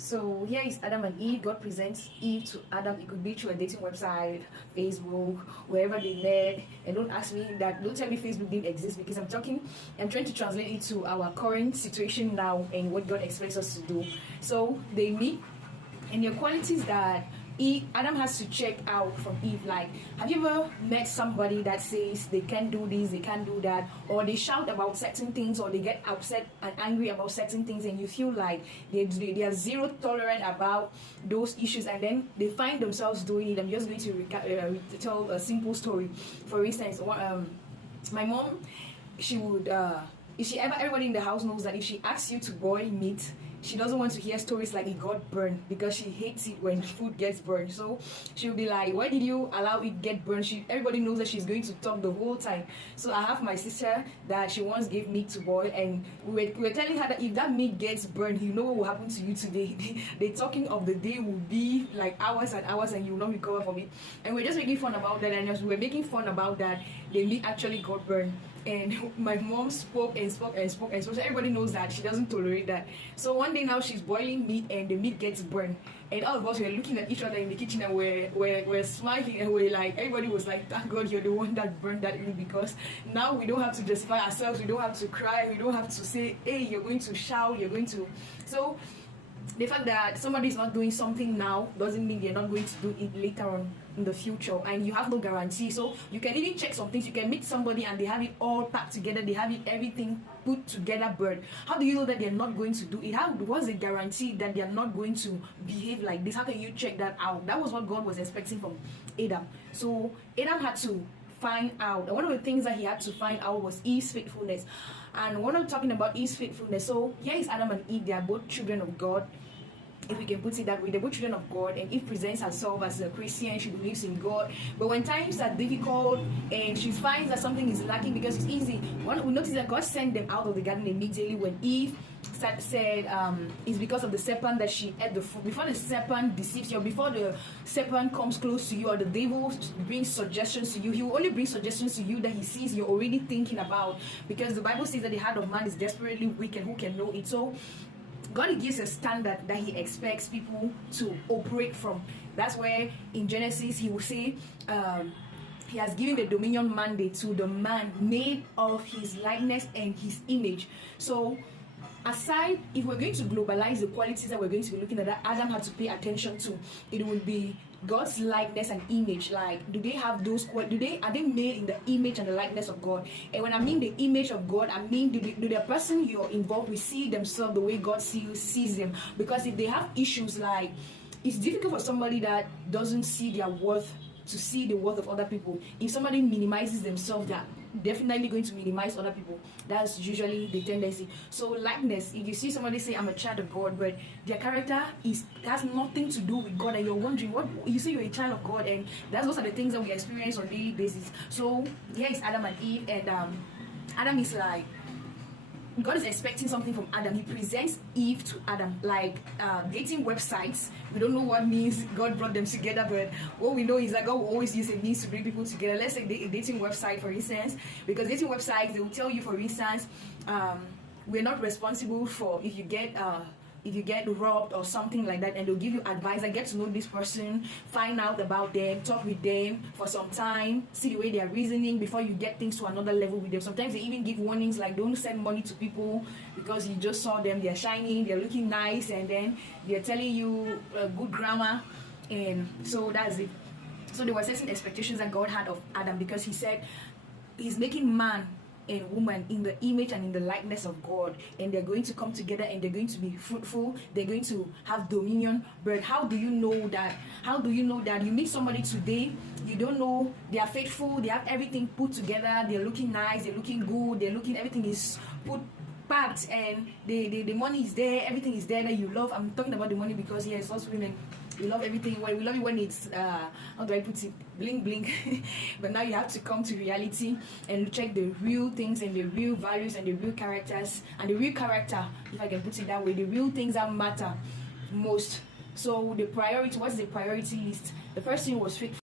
So here is Adam and Eve. God presents Eve to Adam. It could be through a dating website, Facebook, wherever they met. And don't ask me that. Don't tell me Facebook didn't exist, because I'm trying to translate it to our current situation now and what God expects us to do. So they meet, and the qualities that Adam has to check out from Eve. Like, have you ever met somebody that says they can't do this, they can't do that, or they shout about certain things, or they get upset and angry about certain things, and you feel like they are zero tolerant about those issues, and then they find themselves doing it? I'm just going to tell a simple story. For instance, my mom, she would, everybody in the house knows that if she asks you to boil meat, she doesn't want to hear stories like it got burned, because she hates it when food gets burned. So she'll be like, why did you allow it get burned? Everybody knows that she's going to talk the whole time. So I have my sister that she once gave meat to boil, and we were telling her that if that meat gets burned, you know what will happen to you today. The talking of the day will be like hours and hours, and you will not recover from it. And we're just making fun about that, and as we were making fun about that, the meat actually got burned. And my mom spoke and spoke and spoke and spoke. So everybody knows that she doesn't tolerate that. So one day now she's boiling meat and the meat gets burned. And all of us were looking at each other in the kitchen, and we're smiling, and we're like, everybody was like, thank God you're the one that burned that meat, because now we don't have to justify ourselves, we don't have to cry, we don't have to say, hey, you're going to shout, you're going to. So the fact that somebody is not doing something now doesn't mean they're not going to do it later on in the future, and you have no guarantee. So you can even check some things. You can meet somebody and they have it all packed together, they have it everything put together, but how do you know that they're not going to do it? What's the guarantee that they're not going to behave like this? How can you check that out? That was what God was expecting from Adam. So Adam had to find out, and one of the things that he had to find out was Eve's faithfulness. And when I'm talking about Eve's faithfulness, so here is Adam and Eve. They are both children of God, if we can put it that way. They're both children of God, and Eve presents herself as a Christian. She believes in God, but when times are difficult and she finds that something is lacking, because it's easy, we notice that God sent them out of the garden immediately when Eve said it's because of the serpent that she ate the fruit. Before the serpent deceives you, before the serpent comes close to you, or the devil brings suggestions to you, he will only bring suggestions to you that he sees you're already thinking about, because the Bible says that the heart of man is desperately wicked, who can know it? So God gives a standard that he expects people to operate from. That's where in Genesis he will say he has given the dominion mandate to the man made of his likeness and his image. So aside, if we're going to globalize the qualities that we're going to be looking at, that Adam had to pay attention to, it will be God's likeness and image. Like, do they have those? Are they made in the image and the likeness of God? And when I mean the image of God, I mean do the person you're involved with see themselves the way God sees them? Because if they have issues, like, it's difficult for somebody that doesn't see their worth to see the worth of other people. If somebody minimizes themselves, they're definitely going to minimize other people. That's usually the tendency. So likeness, if you see somebody say, I'm a child of God, but their character has nothing to do with God, and you're wondering, what you say you're a child of God, and those are the things that we experience on a daily basis. So here is Adam and Eve, and Adam is like, God is expecting something from Adam. He presents Eve to Adam, like dating websites. We don't know what means God brought them together, but what we know is that God will always use a means to bring people together. Let's say a dating website, for instance, because dating websites, they will tell you, for instance, we're not responsible for if you get robbed or something like that, and they'll give you advice and get to know this person, find out about them, talk with them for some time, see the way they are reasoning before you get things to another level with them. Sometimes they even give warnings like, don't send money to people because you just saw them, they're shining, they're looking nice, and then they're telling you good grammar. And so that's it. So there were certain expectations that God had of Adam, because he said he's making man and woman in the image and in the likeness of God, and they're going to come together and they're going to be fruitful, they're going to have dominion. But how do you know that? You meet somebody today, you don't know they are faithful, they have everything put together, they're looking nice, they're looking good, everything is packed, and the money is there, everything is there that you love. I'm talking about the money because yes, us women, we love everything. We love it when it's how do I put it, bling bling. But now you have to come to reality and check the real things and the real values and the real characters and the real character, if I can put it that way, the real things that matter most. So the priority, what's the priority list? The first thing was faithful.